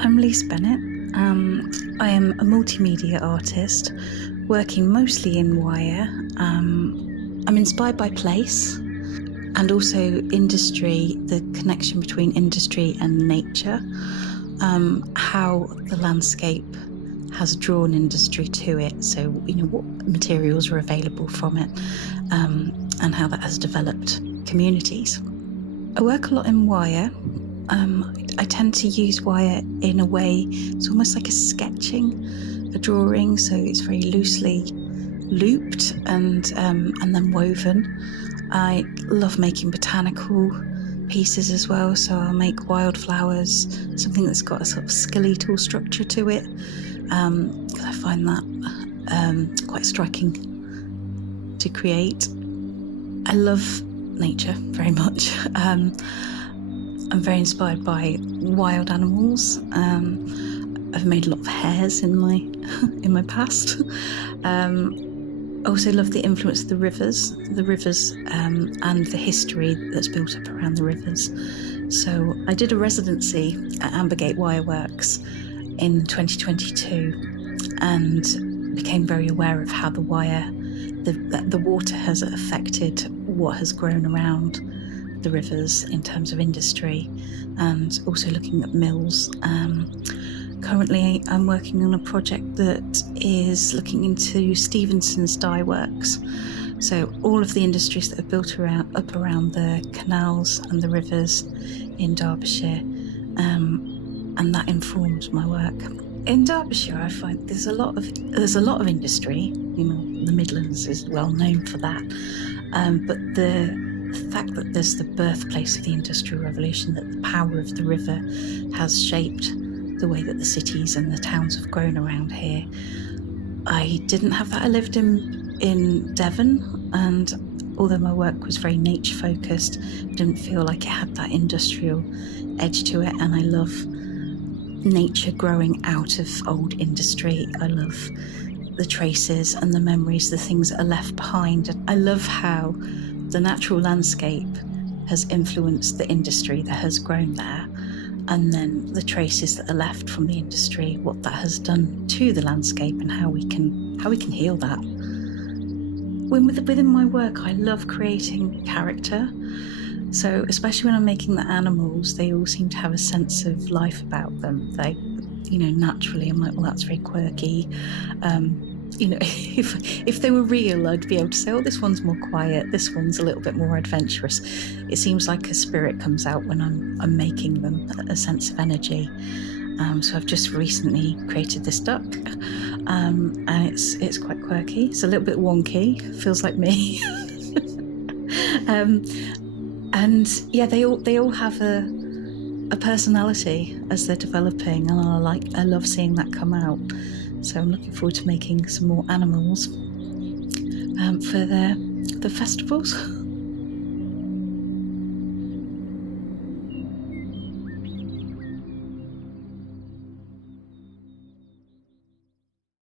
I'm Lise Bennett. I am a multimedia artist working mostly in wire. I'm inspired by place and also industry, the connection between industry and nature, how the landscape has drawn industry to it. So, what materials are available from it, and how that has developed communities. I work a lot in wire. I tend to use wire in a way, it's almost like a sketching, a drawing, so it's very loosely looped and then woven. I love making botanical pieces as well, so I'll make wildflowers, something that's got a sort of skeletal structure to it, because I find that quite striking to create. I love nature very much. I'm very inspired by wild animals. I've made a lot of hares in my past. I also love the influence of the rivers, and the history that's built up around the rivers. So I did a residency at Ambergate Wire Works in 2022 and became very aware of how the water has affected what has grown around the rivers in terms of industry, and also looking at mills. Currently I'm working on a project that is looking into Stevenson's dye works, so all of the industries that are built up around the canals and the rivers in Derbyshire, and that informs my work. In Derbyshire I find there's a lot of industry. The Midlands is well known for that, but the fact that there's the birthplace of the Industrial Revolution, that the power of the river has shaped the way that the cities and the towns have grown around here. I didn't have that. I lived in Devon, and although my work was very nature focused, I didn't feel like it had that industrial edge to it, and I love nature growing out of old industry. I love the traces and the memories, the things that are left behind. I love how the natural landscape has influenced the industry that has grown there, and then the traces that are left from the industry, what that has done to the landscape, and how we can heal that. Within my work, I love creating character. So especially when I'm making the animals, they all seem to have a sense of life about them. They, naturally, I'm like, well, that's very quirky. If they were real, I'd be able to say, oh, this one's more quiet, this one's a little bit more adventurous. It seems like a spirit comes out when I'm making them, a sense of energy. So I've just recently created this duck, and it's quite quirky. It's a little bit wonky, feels like me. And yeah, they all have a personality as they're developing, and I love seeing that come out. So I'm looking forward to making some more animals for the festivals.